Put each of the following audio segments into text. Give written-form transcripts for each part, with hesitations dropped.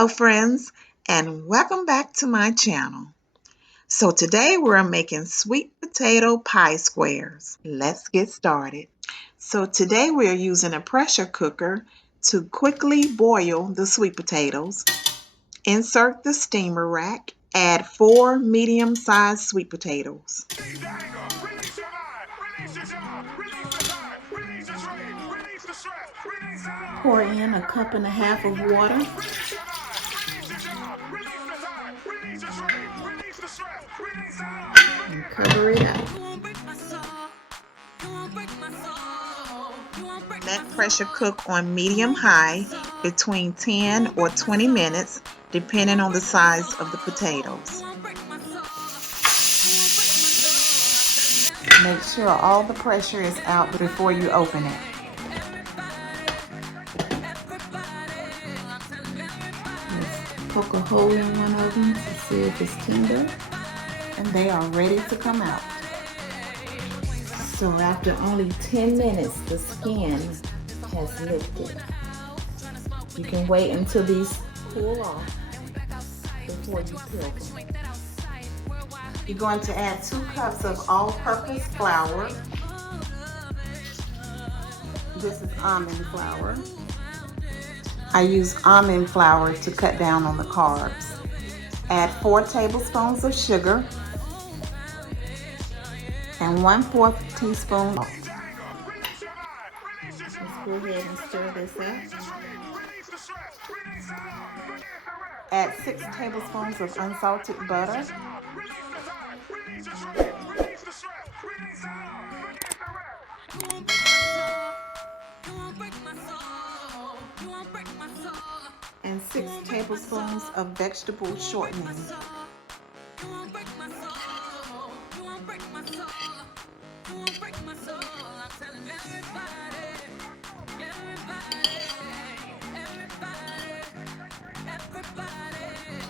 Hello friends, and welcome back to my channel. So today we're making sweet potato pie squares. Let's get started. So today we're using a pressure cooker to quickly boil the sweet potatoes. Insert the steamer rack. Add 4 medium-sized sweet potatoes. Pour in a cup and a half of water. And cover it up. Let pressure cook on medium-high between 10 or 20 minutes, depending on the size of the potatoes. Make sure all the pressure is out before you open it. Let's poke a hole in one of them to see if it's tender, and they are ready to come out. So after only 10 minutes, the skin has lifted. You can wait until these cool off before you peel them. You're going to add 2 cups of all-purpose flour. This is almond flour. I use almond flour to cut down on the carbs. Add 4 tablespoons of sugar and 1/4 teaspoon salt. Let's go ahead and stir this up. Add 6 tablespoons of unsalted butter. And 6 tablespoons of vegetable shortening.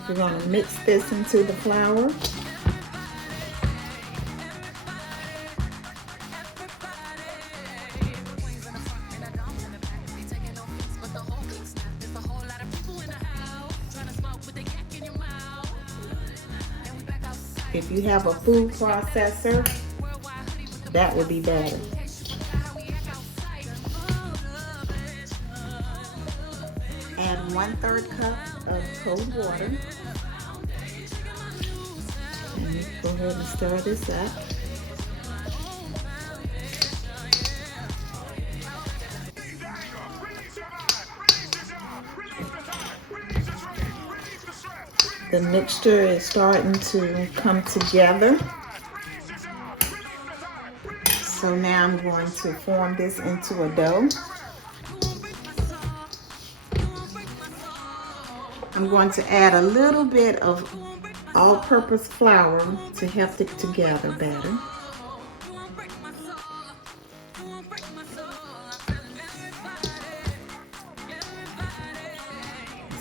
We're going to mix this into the flour. If you have a food processor, that would be better. Add 1/3 cup of cold water. And go ahead and stir this up. The mixture is starting to come together. So now I'm going to form this into a dough. I'm going to add a little bit of all-purpose flour to help it together better.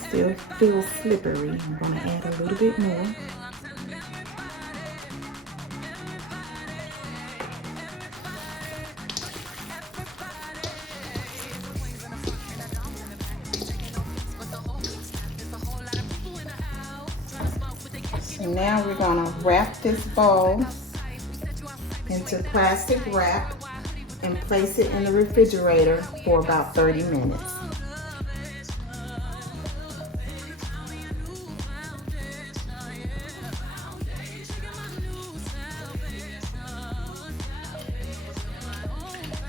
Still feels slippery. I'm going to add a little bit more. So now we're going to wrap this bowl into plastic wrap and place it in the refrigerator for about 30 minutes.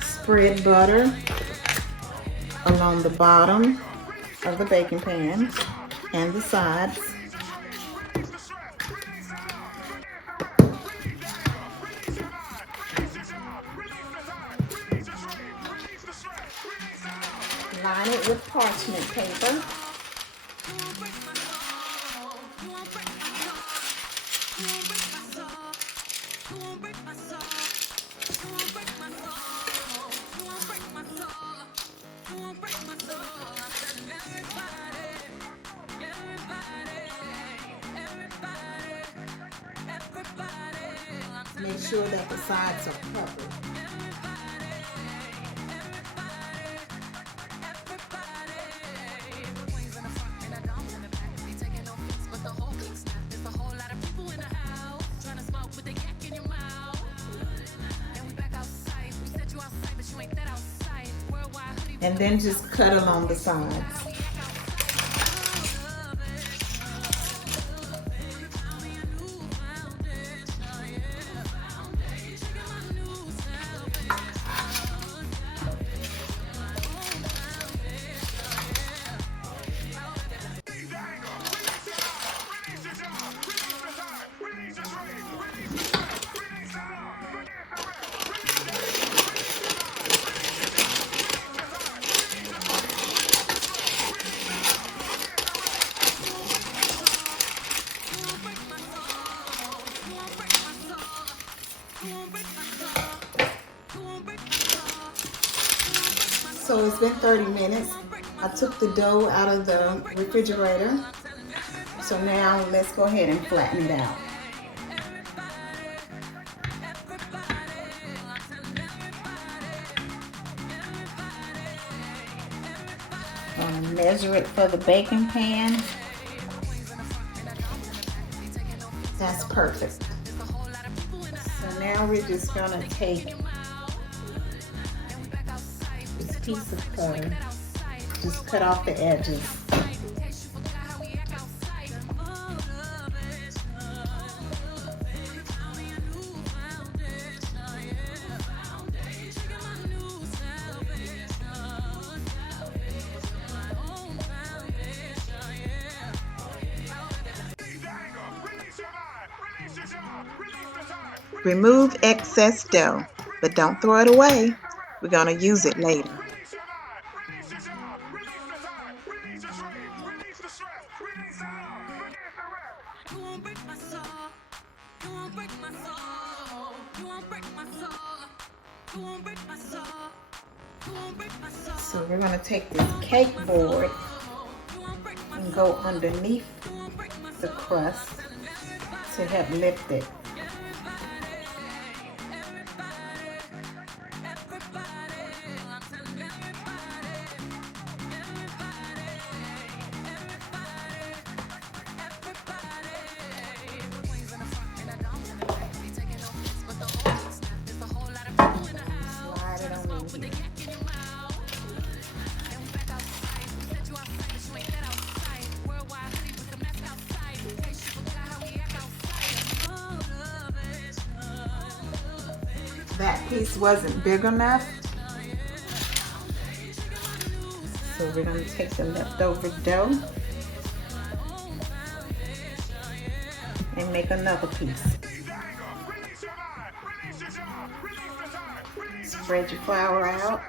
Spread butter along the bottom of the baking pan and the sides. Line it with parchment paper. Make sure that the sides are covered. and then just cut along the sides. So it's been 30 minutes. I took the dough out of the refrigerator. So now let's go ahead and flatten it out. I'm going to measure it for the baking pan. That's perfect. So now we're just going to take this piece of butter, just cut off the edges. Remove excess dough, but don't throw it away. We're going to use it later. So we're going to take this cake board and go underneath the crust to help lift it. That piece wasn't big enough, so we're going to take the leftover dough and make another piece. Spread your flour out.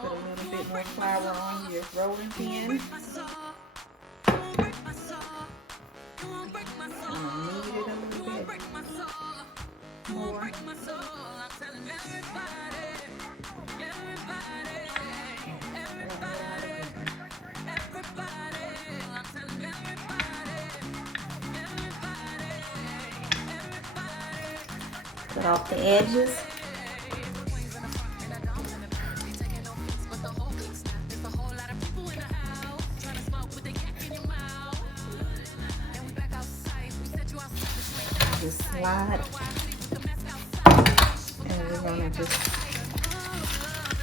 Put a little bit more flour on your rolling pin. Knead it a little bit more. Cut off the edges. Just slide, and we're going to just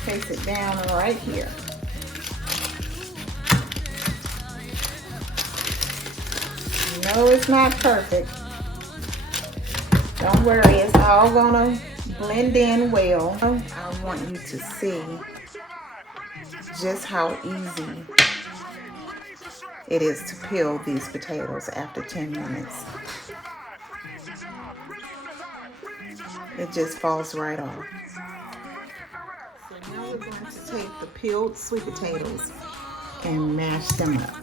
place it down right here. No, it's not perfect. Don't worry, it's all gonna blend in well. I want you to see just how easy it is to peel these potatoes after 10 minutes. It just falls right off. So now we're going to take the peeled sweet potatoes and mash them up.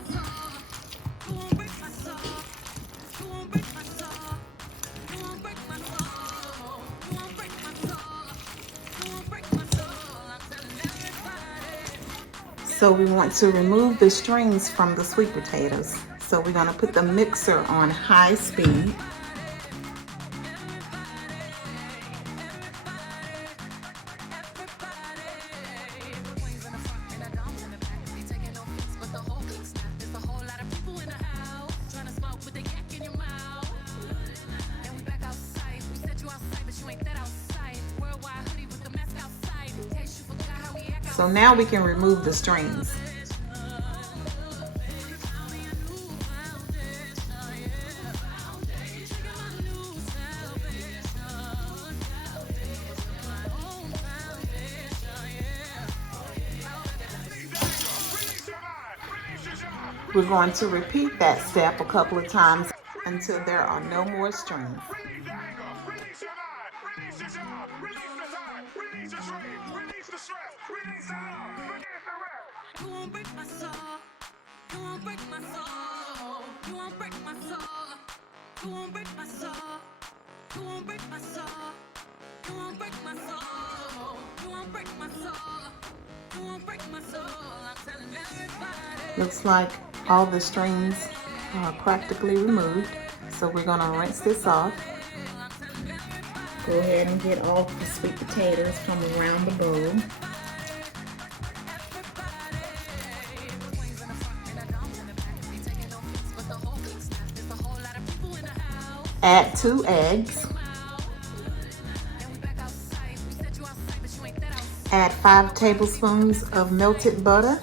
So we want to remove the strings from the sweet potatoes. So we're going to put the mixer on high speed. So now we can remove the strings. We're going to repeat that step a couple of times until there are no more strings. Looks like all the strings are practically removed, so we're going to rinse this off. Go ahead and get all the sweet potatoes from around the bowl. Add 2 eggs. Add 5 tablespoons of melted butter.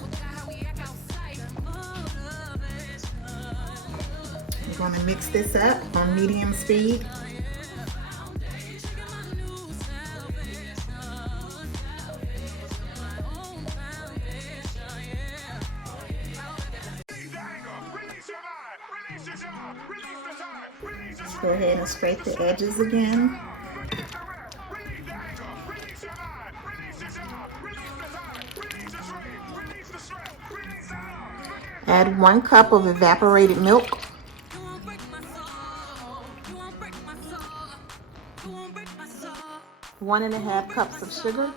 We're going to mix this up on medium speed. Go ahead and scrape the edges again. Add 1 cup of evaporated milk. One and a half cups of sugar.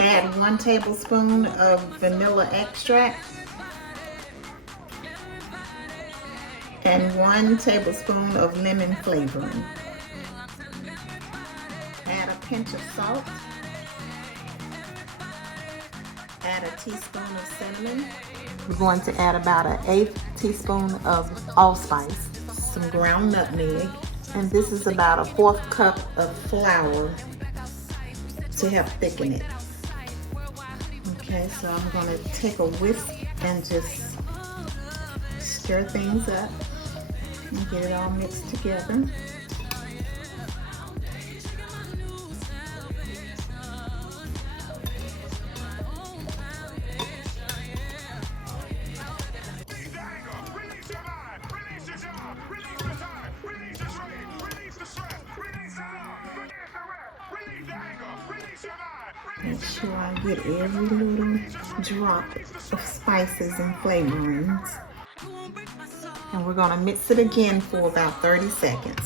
Add 1 tablespoon of vanilla extract. And 1 tablespoon of lemon flavoring. Add a pinch of salt. Add a teaspoon of cinnamon. We're going to add about an 1/8 teaspoon of allspice, some ground nutmeg, and this is about a 1/4 cup of flour to help thicken it. Okay, so I'm going to take a whisk and just stir things up and get it all mixed together. Make sure I get every little drop of spices and flavorings. And we're going to mix it again for about 30 seconds.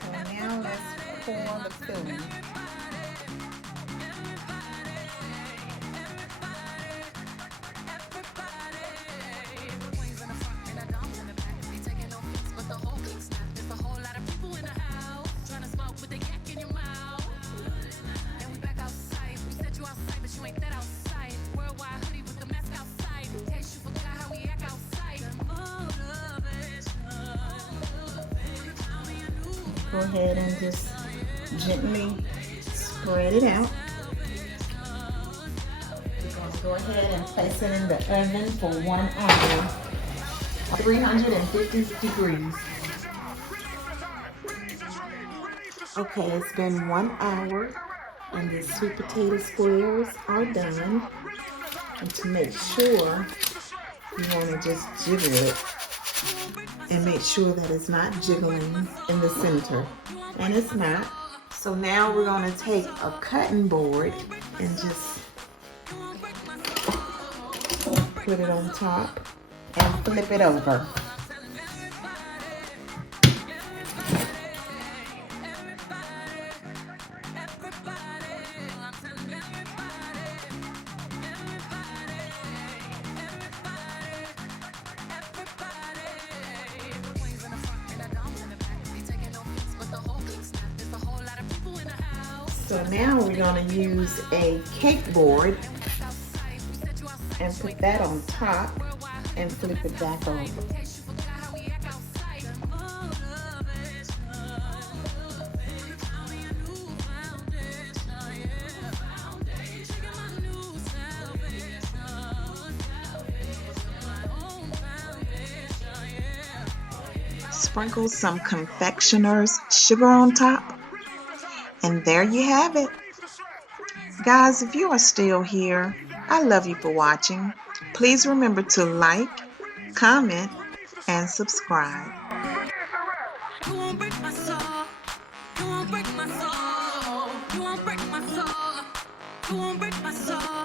So now let's pour the filling. Go ahead and just gently spread it out. We're going to go ahead and place it in the oven for 1 hour, 350 degrees. Okay, it's been 1 hour and the sweet potato squares are done. And to make sure, you want to just jiggle it and make sure that it's not jiggling in the center, and it's not. So now we're going to take a cutting board and just put it on top and flip it over. So now we're going to use a cake board and put that on top and flip it back over. Sprinkle some confectioner's sugar on top. And there you have it. Guys, if you are still here, I love you for watching. Please remember to like, comment, and subscribe. You won't break my soul. You won't break my soul. You won't break my soul. You won't break my soul.